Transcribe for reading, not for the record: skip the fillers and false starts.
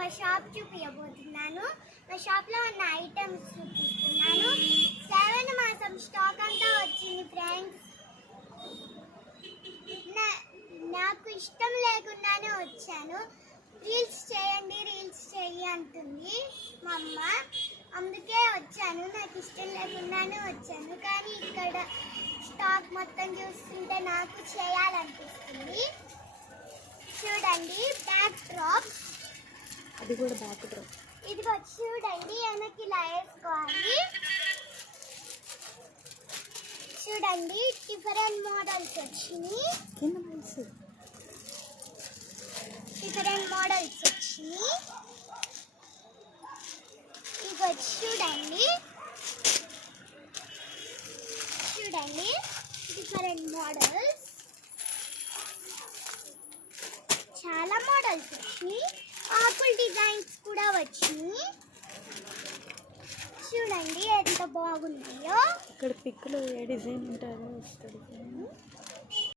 మా షాప్ చూపించబోతున్నాను. మా షాప్లో ఉన్న ఐటమ్స్ చూపిస్తున్నాను. శ్రావణ మాసం స్టాక్ అంతా వచ్చింది ఫ్రెండ్స్. నాకు ఇష్టం లేకుండానే వచ్చాను. రీల్స్ చేయి అంటుంది మా అమ్మ, అందుకే వచ్చాను. నాకు ఇష్టం లేకుండానే వచ్చాను, కానీ ఇక్కడ స్టాక్ మొత్తం చూస్తుంటే నాకు చేయాలనిపిస్తుంది. చూడండి బ్యాక్ డ్రాప్, అది కూడా బ్యాక్ డ్రాప్. ఇదిగో చూడండి, వెనక్కి ఇలా వేసుకోవాలి. చూడండి డిఫరెంట్ మోడల్స్ వచ్చినాయి. ఇదిగో చూడండి డిఫరెంట్ మోడల్స్, చాలా మోడల్స్ వచ్చినాయి. ఆకుల్ డిజైన్స్ కూడా వచ్చినాయి. చూడండి ఎంత బాగున్నాయో. ఇక్కడ పిక్లో ఏ డిజైన్ ఉంటుందో వస్తుంది.